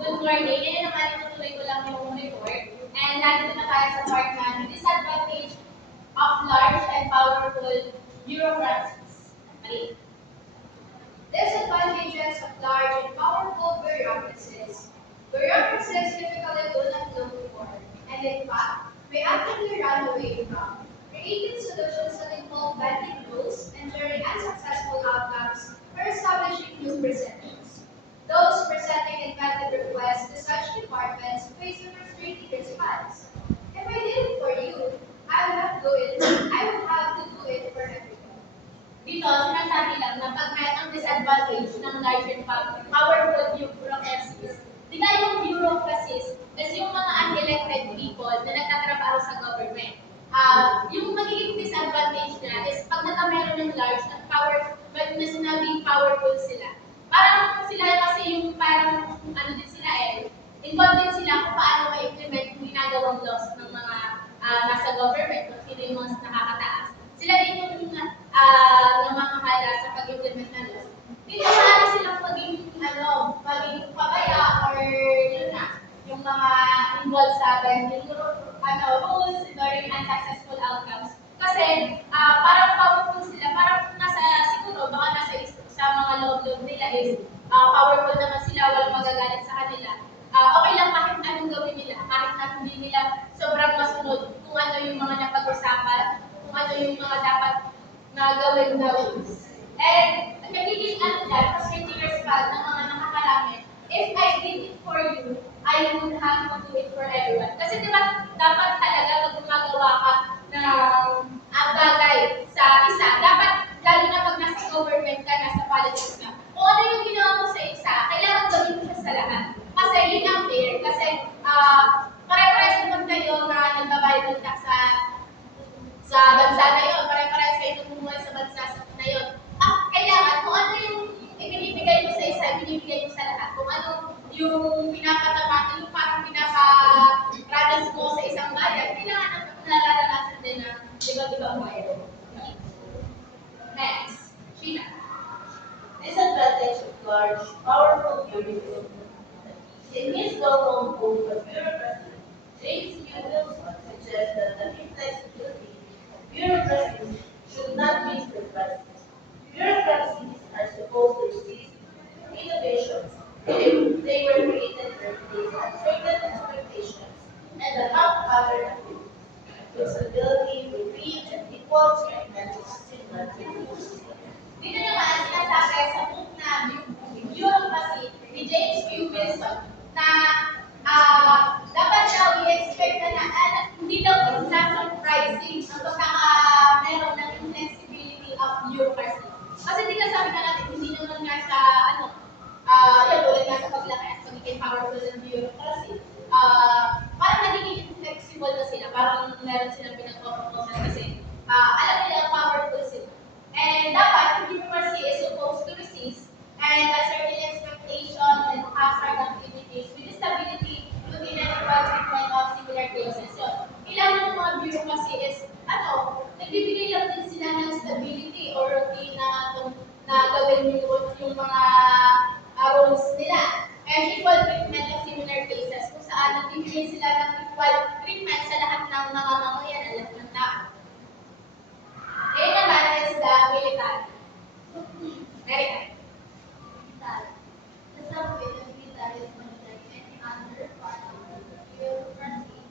Good morning. Ngayon naman itutuloy ko lang yung report. And nandito na tayo sa part na disadvantage of large and powerful bureaucracies. Mali. Disadvantages of large and powerful bureaucracies. Bureaucracies typically do not look for, and in fact, may actively run away from, creating solutions that involve bending rules, ensuring unsuccessful outcomes, or establishing new perceptions. Those presenting inventive requests to such departments face a frustrating response. If I did it for you, I would have to do it for everyone. Dito, sinasabi lang na pag may ang disadvantage ng large and powerful bureaucracies, di nga yung bureaucracies, kasi yung mga unelected people na nagtatrabaho sa government. Yung magiging disadvantage niya is pag nakameron ng large at na sinabing powerful sila. Parang sila kasi yung parang ano din sila involved din sila kung paano ma-implement yung ginagawang laws ng mga nasa government kung sino yung mga nakakataas. Sila din yung namamahala sa pag-implement ng laws. Dito maaari silang maging pabaya or yun na, yung mga involved sa bending rules, ignoring unsuccessful outcomes. Kasi parang powerful sila, parang siguro, baka sa mga loob-loob nila is powerful naman sila, walang magagalit sa kanila. Okay lang kahit anong gawin nila, kahit na hindi nila sobrang masunod kung ano yung mga napag-usapan, kung ano yung mga dapat na gawin na rules. And nagiging frustrating response ng mga nakakarami, if I did it for you, I would have to do it for everyone. Kasi diba, dapat talaga pag gumagawa ka ng bagay sa isa, dapat lalo na pag nasa government ka, nasa politics ka, kung ano yung ginawa mo sa isa, kailangan gawin mo siya sa lahat. Kasi yun ang fair. Kasi pare-pares naman kayo na nagbabayad ng tax sa bansa na yun. Pare-pares kayo namumuhay sa bansa na yun. Kailangan kung ano yung ibinibigay mo sa isa, ibinibigay mo sa lahat. Kung ano yung pinapatama, yung parang pinaparanas mo sa isang bayan, kailangan nararanasan din ng iba't-ibang bayan. Next, Sheena. Disadvantage of large, powerful bureaucracy. In his well-known book, The Bureaucracy, James Q. Wilson suggests that the inflexibility of bureaucracies should not be surprising. Bureaucracies are supposed to resist innovations. They were created based on certain expectations and the haphazard activity. Flexibility will be an equal treatment of similar activities. Dito naman, sinasabi sa book na bureaucracy ni James Q. Wilson na dapat daw i-expect na hindi daw surprising ang meron ng inflexibility of bureaucracy. Kasi di ka sabi ka natin, hindi naman nga sa yan ulit nga sa paglaki at pagiging powerful ng bureaucracy. Parang nagiging inflexible na sila, parang meron silang pinag-proposal kasi alam nila ang powerful sila. And dapat, bureaucracy is supposed to resist and a certain expectation and hazard activities with stability within an equal treatment of similar cases. So, kailangan ng mga bureaucracy is, nagbibigay lang din sila ng stability or routine na gawin yung mga rules nila. And equal treatment of similar cases kung saan nagbibigay sila ng equal treatment sa lahat ng mga mamayan at lahat ng tao. Ngayon naman is the military. American. The subway of military is like any other part of the bureaucracy.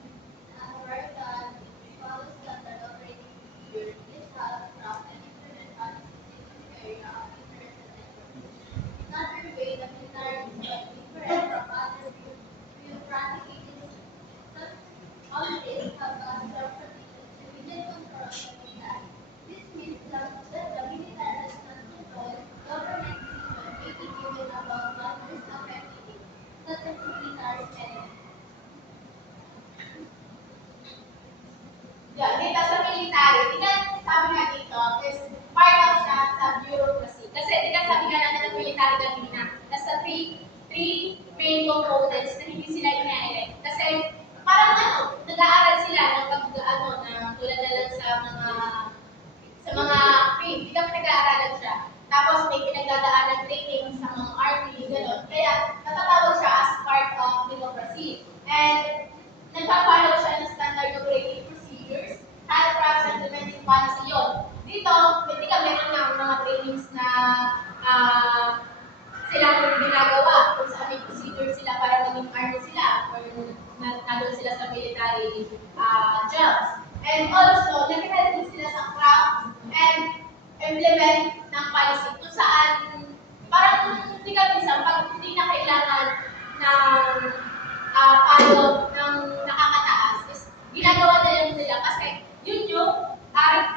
As far as it follows standard operating procedure, it has craft and implement policies in the area of interest and expertise. Another way the military is different from other bureaucratic agencies. Such offices have a self-sufficient civilian control of the military. This means that the military does not control government decision-making even about matters affecting it, such as military spending. Yeah, dito sa military, sabi nga dito, is part of siya sa bureaucracy. Kasi sabi nga natin ng military kanina, nasa three main components na hindi sila ina-elect. Kasi parang nag-aaral sila ng na tulad na lang sa mga hindi kami nag-aaralan siya. Tapos may pinagdadaan ng training sa mga army, gano'n. Kaya natatawag siya as part of consider sila para maging army sila or nandun sila sa military jobs. And also, nag-help din sila sa craft and implement ng policy kung saan parang hindi ka minsan pag hindi na kailangan ng follow ng nakakataas is ginagawa na lang nila kasi yun yung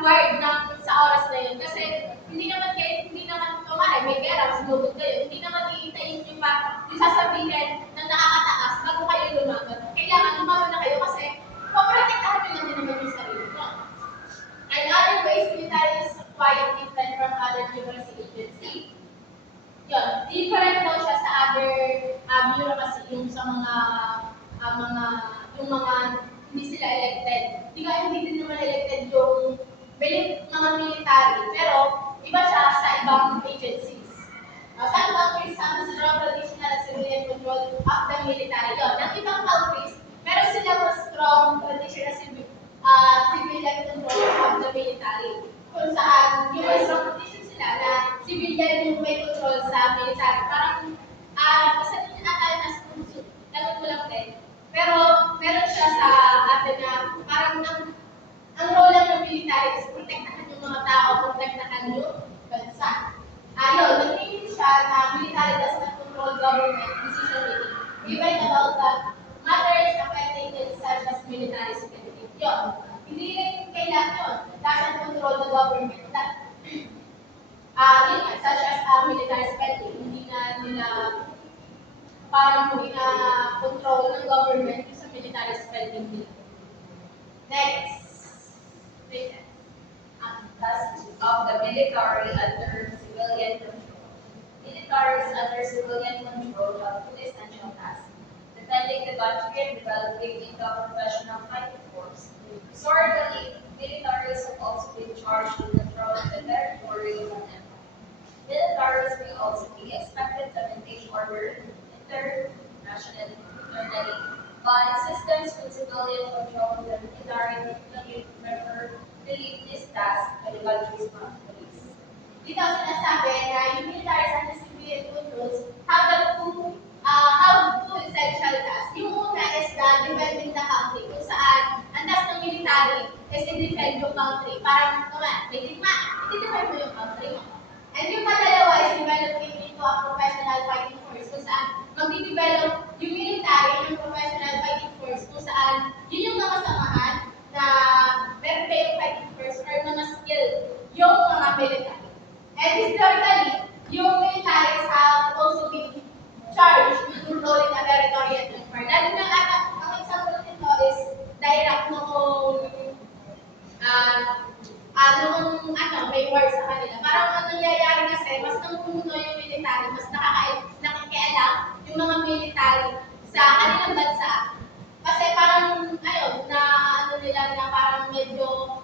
required ng sa oras na yun kasi hindi naman kumare may pera sinugod kayo hindi naman iintayin yung yung sasabihin ng nakakataas bago kayo lumaban kailangan lumaban na kayo kasi paprotektahan nyo lang din naman yung sarili mo. And other ways military is quite different from other bureaucracy agency. Yun, different daw siya sa other bureaucracy yung sa yung mga hindi sila elected. Hindi din naman elected yung mga military, pero iba siya sa ibang agencies. Some countries have strong traditional civilian control of the military. Yun, ng ibang countries, meron silang strong traditional civilian control of the military. Kung saan, yung may strong tradition sila na civilian yung may control sa military. Parang, kasi din tayo na sponsor, lagot ko lang din. Pero, meron siya sa atin na parang ang role lang ng military is protektahan yung mga tao, protektahan yung bansa. Ayun, nagtingin siya na military does not control government decision making, even about the matters affecting it such as military spending. Yun, hindi rin kailangan yun. Doesn't control the government. Yun nga, such as military spending. Hindi na nila parang hindi na control ng government yung sa military spending nila. Next. Tasks of the military under civilian control. Militaries under civilian control have two essential tasks: defending the country and developing into a professional fighting force. Historically, militaries have also been charged with controlling the territory of an empire. Militaries may also be expected to maintain order internationally, but systems with civilian control of the military typically relieve this task by the country's police. Dito sinasabi na yung militaries and the civilian controls have two essential tasks. Yung una is defending the country, kung saan ang task ng military is i-defend yung country. Parang, may digma, i-defend mo yung country mo. And yung pangalawa is developing into a professional fighting force, kung saan mag-develop yung military ng professional fighting force, kung saan yun yung mga samahan na meron kayong fighting force or mga skill yung mga military. And historically, yung militaries have also been charged with controlling a territorial empire. Lalo na ang example nito is direct noong may war sa kanila. Parang ang nangyayari kasi, mas namumuno yung military, mas nakikialam yung mga military sa kanilang bansa. Kasi parang, nila na parang medyo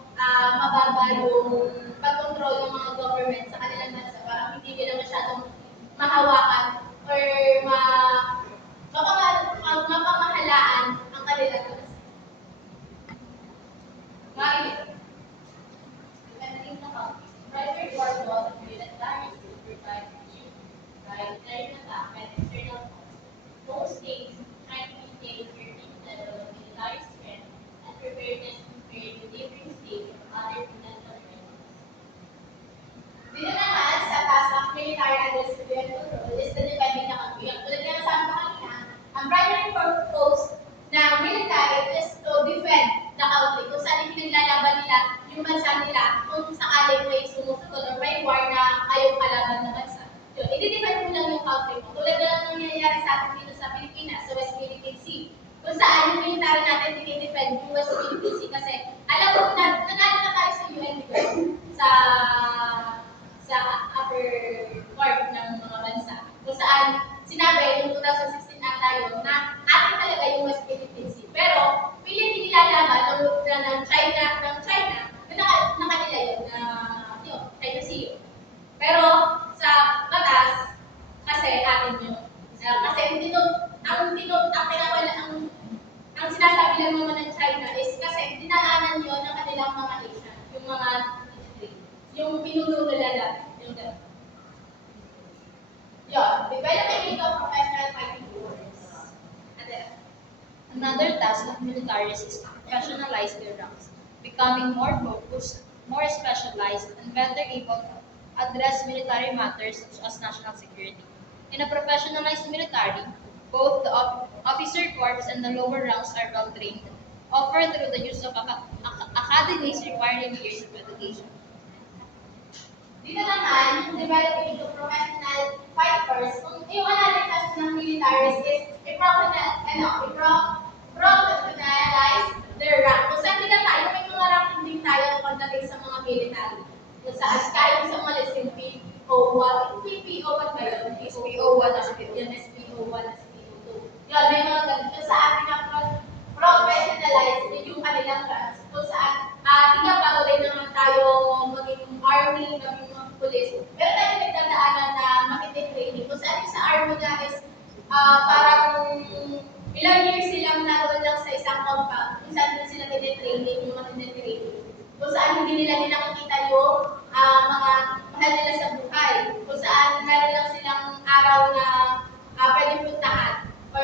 mababa yung pag-control ng mga government sa kanilang bansa. Parang hindi nila masyadong mahawakan or mapamahalaan ang kanilang bansa. Depending na private war laws and military to provide right, direct attack and external force. Most states try to maintain their level of military strength and preparedness compared to neighboring states or other potential enemies. Dito naman, sa task of military and civilian control is the defending the country. Ang tulad nga nasabi ko kanina, ang primary purpose ng military is to defend the country. Kung saan pinaglalaban nila yung bansa nila kung sakaling may sumusunod or may war na ayaw kalaban na bansa. Yun, i-defend mo lang yung country mo. Tulad na lang nangyayari sa atin dito sa Pilipinas, sa West Philippine Sea. Kung saan yung military natin i-defend yung West Philippine Sea kasi alam mo na nanalo na tayo sa UN sa upper court ng mga bansa. Kung saan sinabi yung 2016 ata yun na atin talaga yung West Philippine Sea. Pero pilit nilalaban ng China na kanila yun, China Sea. Pero sa batas, kasi atin yun. Kasi ang sinasabi lang naman ng China is kasi dinaanan yun ng kanilang mga nation, yung mga yung pinuno nila dati. Yung gano'n. Yun, developing into professional fighting force. militaries is to professionalize their ranks, becoming more focused, more specialized, and better able to address military matters such as national security. In a professionalized military, both the officer corps and the lower ranks are well trained, offered through the use of academies requiring years of education. Dito naman, yung developing of professional fighters, kung yung analysis ng militaries is i-professionalize their rank. Kung saan din tayo, may mga ranking din tayo pagdating sa mga military. Kung saan kaya sa mga lesson PO1, PPO1 ba yun? SPO1, SPO1, SPO2. Yun, may mga ganito sa atin na professionalize yung kanilang ranks. Kung saan, di nga bago din naman tayo maging army, maging mga police. Pero tayo nagdadaanan na makitid training. Kung saan yung sa army na is parang ilang years silang naroon lang sa isang compound. Kung saan din sila tinitraining, yung mga tinitraining. Kung saan hindi nila nakikita yung mga mahal nila sa buhay. Kung saan meron lang silang araw na pwede puntahan or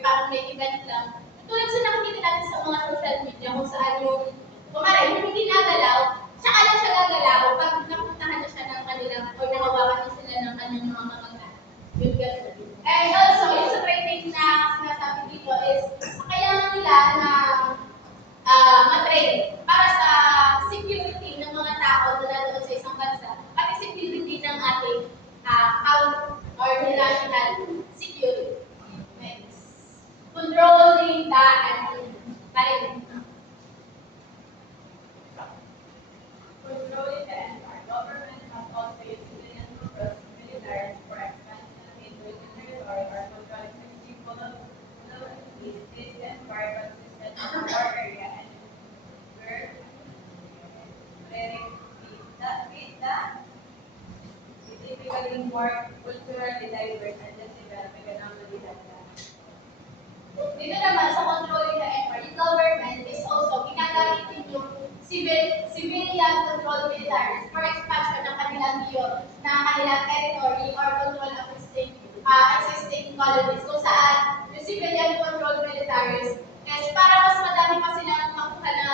parang may event lang. Tulad sa nakikita natin sa mga social media kung saan yung kumare, yung hindi nagalaw, tsaka lang siya gagalaw pag napuntahan na siya ng kanilang or nahawakan na sila ng kanyang mga kamag-anak. Yung gano'n. And also, yung sa training na sinasabi dito is, kailangan nila na matrain para sa security ng mga tao na nanonood sa isang bansa, pati security ng ating out or the national security. Next. Controlling the environment. Controlling the empire, government must also use civilian troops, military for expansion and into territory or controlling sensitive vulnerabilities. This empire consisted of a war area and where typically more culturally diverse and less developed economically than that. Dito naman sa controlling the empire, yung government is also ginagamit din yung civilian control militaries for expansion ng kanilang kanilang territory or control of existing colonies. Kung saan yung civilian control militaries is para mas madami pa silang makuha na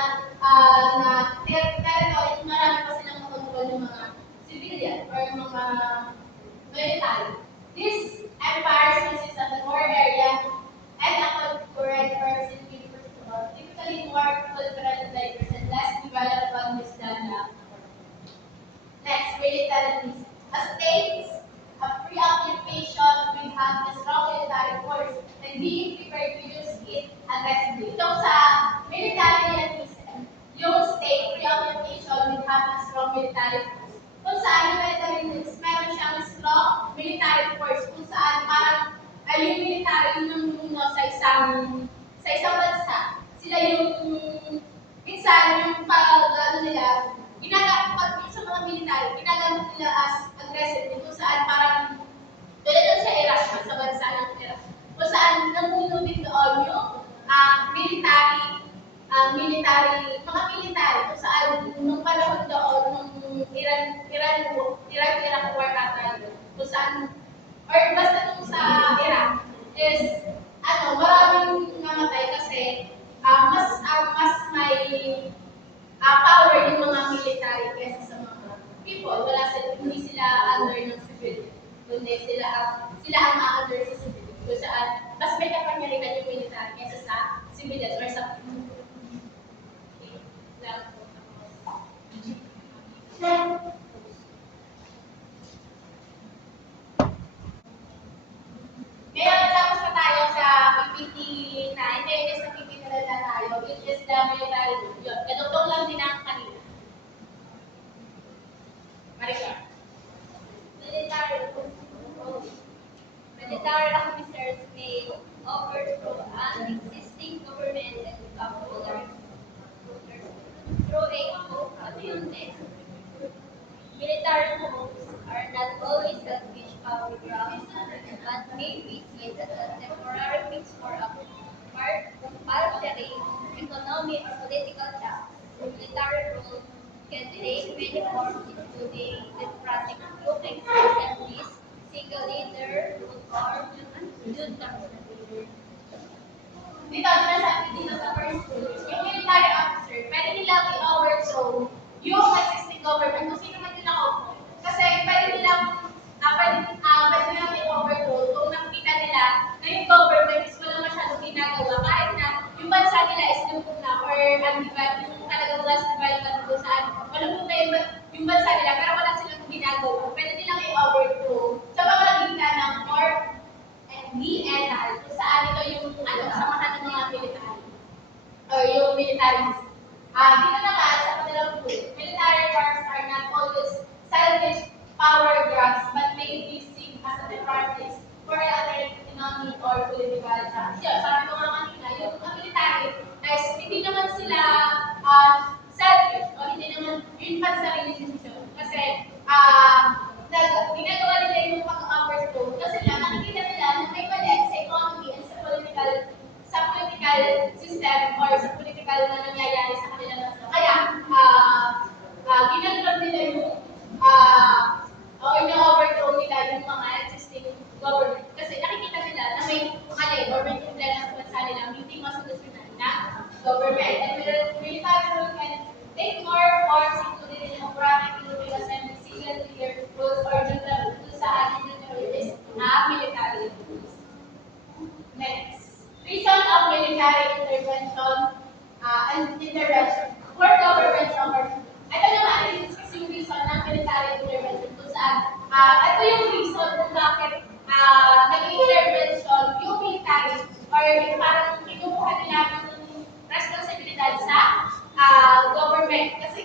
territory, marami pa silang makontrol ng mga civilian or mga military. These empires consist of the war area and a current person typically more culturally diverse and less developed countries than the next, militarism. A state, a preoccupation with having a strong military force and being prepared to use it aggressively. So sa militarism, yung state preoccupation with having a strong military force. Kung saan yung militarism, meron siyang strong military force kung saan parang yung military yung namumuno sa isang bansa. Sila yung minsan yung pag nila pag sa mga military, ginagamit nila as aggressive kung saan parang tulad lang sa Iraq, sa bansa ng Iraq. Kung saan namuno din doon yung mga military, kung saan nung panahon doon, nung Iraq war ata yun, kung saan, or basta nung sa Iraq, is, maraming namatay kasi, mas may power yung mga military kaysa sa mga people. Hindi sila under ng civilian. Kundi sila ang under sa civilian. Kung saan, mas may kapangyarihan yung military kaysa sa civilians or sa Ngayon, tapos na tayo sa PPT na, hindi sa PPT na tayo, which is the military rule. Yun, ganutong lang din ang kanina. Marika. Military officers may overthrow an existing government and become rulers through a coup. What do you think? Military coups are not always selfish power grabs, but may be seen as a temporary fix for a paltering economic or political task. Military rule can take many forms, including democratic groupings, assemblies, single leader, rule, or junta. dito, sinasabi dito sa first rule, yung military officer, pwede nilang i-overthrow yung existing government kung sino man yung nakaupo. Kasi pwede nilang i-overthrow kung nakikita nila na yung government is wala masyadong ginagawa kahit na yung bansa nila is lupot na or undeveloped, yung talagang less development kung saan malupot na yung bansa nila pero wala silang ginagawa. Pwede nilang i-overthrow sa pamamagitan ng North and DNR kung saan ito yung samahan ng mga military or yung militaries. Dito naman sa kanilang rule, military forms are not always selfish power grabs but may be seen as an advantage for an economic or political actions. Yun, sabi ko nga kanina, yung mga military is hindi naman sila selfish o hindi naman yun pa sa sarili desisyon. Kasi ginagawa nila yung pag-overthrow kasi lang nakikita nila na may mali sa economy and sa political system or sa political na nangyayari sa kanilang bansa. Kaya, ginagawa nila yung o ina-overthrow nila yung mga existing government. Kasi nakikita nila na may mali or may problema sa bansa nila hindi masolusyonan na government. And military rule can take more forms including democratic, political assembly, civil leader rules, or general rules sa ating is military rules. Next. Reason of military intervention and intervention. For government overthrow. Ito naman is yung reason ng military intervention kung saan ito yung reason kung bakit naging intervention yung military or yung parang kinukuha nila yung responsibilidad sa government. Kasi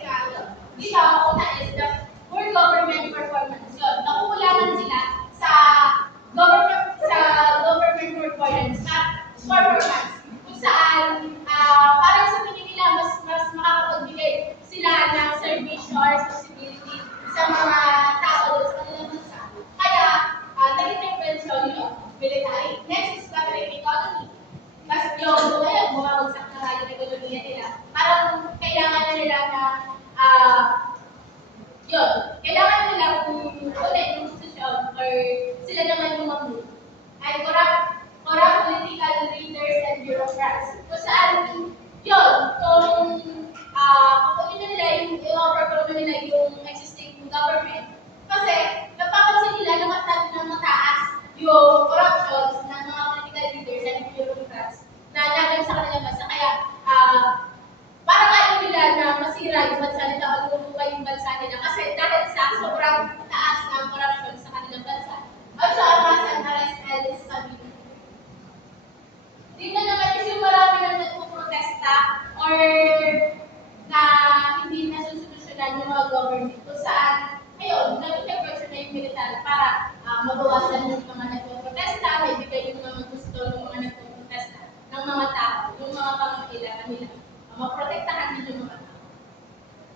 dito, una is the poor government performance. Yun, nakukulangan sila sa government performance kung saan parang sa tingin nila mas makakapagbigay sila ng service or accessibility sa mga tao doon sa kanilang bansa. Kaya, nag-intervention yung military. Next is battery economy. Kasi yung ngayon, bumabagsak na nga yung ekonomiya nila. Parang kailangan na nila na kailangan nila kung ulit yung posisyon or sila naman yung mag-move. And corrupt political leaders and bureaucrats. Kung saan, kung kukunin nila yung i-overthrow nila yung existing government. Kasi, napapansin nila na mataas yung corruptions ng mga political leaders and bureaucrats na laban sa kanilang bansa. Kaya, parang ayaw nila na masira yung bansa nila o lumubay yung bansa nila kasi dahil sa sobrang taas ng corruption sa kanilang bansa. Also, armas and arrest and instability. Tingnan naman is yung marami nang nagpuprotesta or na hindi nasusolusyonan yung mga government kung saan ngayon, nag-intervention na yung military para mabawasan yung mga nagpuprotesta, may bigay yung mga gusto ng mga nagpuprotesta ng mga tao, yung mga pangangailangan nila. Maprotektahan din yung mga tao.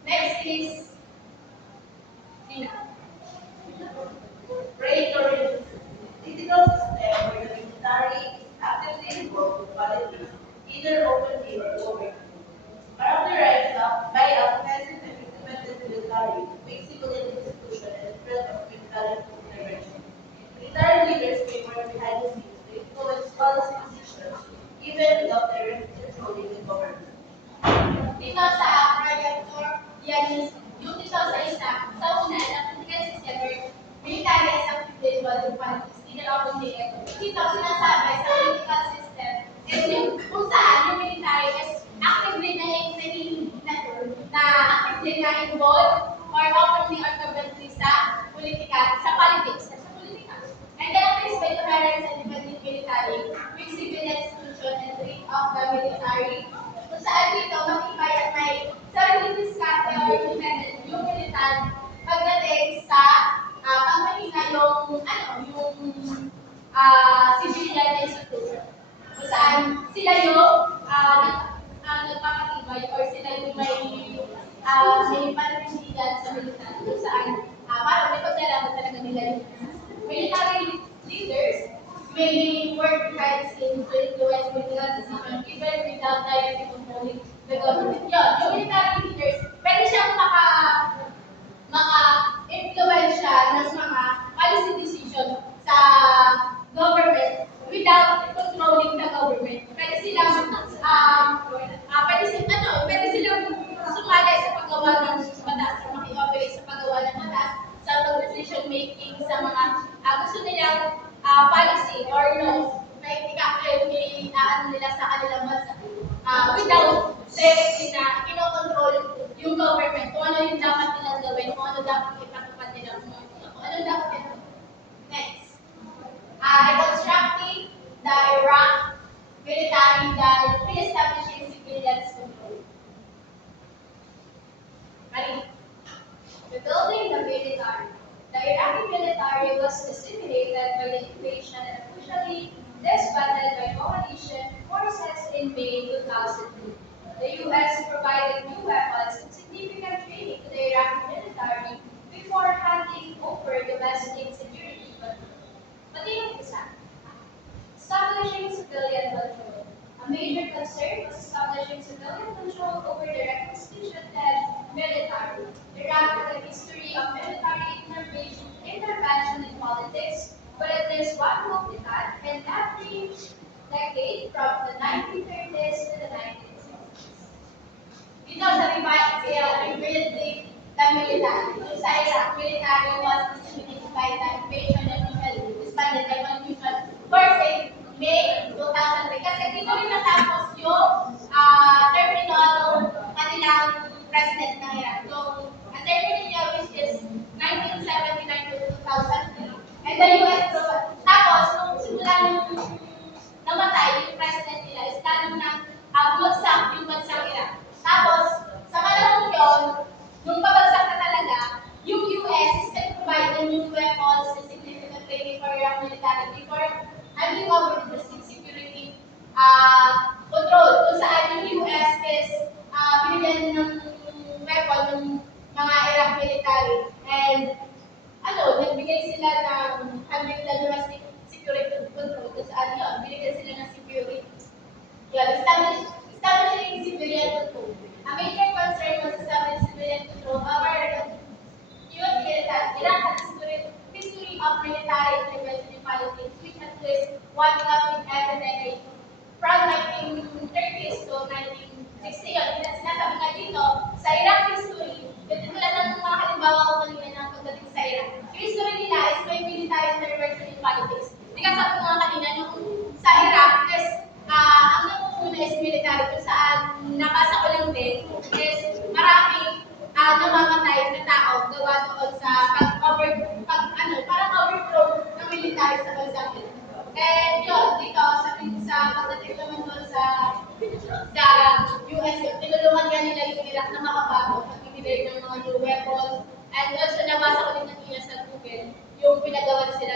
Next is Praetorianism. Political system where the military is actively involved with politics, either openly or covertly. Characterized by a offensive and implemented military, weak civilian institution, and the threat of military intervention. Military leaders may work behind the scenes to influence policy decisions, even without directly controlling the government. dito sa Praetorianism, yung dito sa isa, sa una, ang political system where military is actively involved in politics, either openly or covertly. Dito, sinasabi sa political system is yung kung saan yung military is actively na involved or openly or covertly sa politics. And characterized by tolerance and defending military, with civilian institution and treat of the military, kung saan dito matibay at may sarili diskarte or independent yung military pagdating sa pagmahina yung civilian institution. Kung saan sila yung nagpapatibay or sila yung may pananindigan sa military. Kung saan parang may paglalaban talaga nila yung military leaders may work behind the scenes to influence political decisions even without directly controlling the government. Yung military leaders, pwede siyang maka-influensya ng mga policy decision sa government without controlling the government. Pwede silang without directly na kinokontrol yung government, kung ano yung dapat nilang gawin, kung ano dapat ipatupad nila, kung ano dapat nila. Next. Reconstructing the Iraq military by re-establishing civilians control. Ready? Rebuilding the military. The Iraqi military was disseminated by the invasion and officially disbanded by coalition forces in May 2002. The U.S. provided new weapons and significant training to the Iraqi military before handing over domestic security control. Matinong isa. Establishing civilian control. A major concern was establishing civilian control over the reconstituted military. Iraq had a history of military intervention in politics, but it is one hope it had in every decade from the 1930s to the 1960s. Dito sa rebuilding the military. Yung sa Iraq, military was disseminated by the invasion and disbanded by confusion. First in May 2003. Kasi dito rin natapos yung terminal ng kanilang president ng Iraq. So, ang terminal niya which is 1979 to 2003. And the US, tapos, nung simula nung namatay yung president nila, is lalong na bumagsak yung bansang Iraq. Tapos, sa panahon yun, nung pabagsak na talaga, yung US is providing new weapons and significant training for Iraq military before handing over the security control. Kung saan yung US is binigyan ng weapon ng mga Iraq military. And nagbigay sila ng handling the domestic security control. Kung saan yun, binigyan sila ng security. Yun, establishing civilian control. A major concern was establishing civilian control over US military. Iraq had history of military intervention in politics, which had placed one up in every decade from 1930s to 1960. Yun, sinasabi nga dito, sa Iraq history, dito tulad ng mga halimbawa ko kanina ng pagdating sa Iraq. Yung history nila is may military intervention in politics. Hindi ka sabi ko nga kanina, nung sa Iraq is ang namumuna is military kung saan nabasa ko lang din is maraming namamatay na tao gawa doon sa parang overthrow ng military sa bansang ito. And yun, dito sa pagdating naman doon sa US yun, tinulungan nga nila yung Iraq na makabago at bibigay ng mga new weapons. And also nabasa ko din kanina sa Google yung pinagawa sila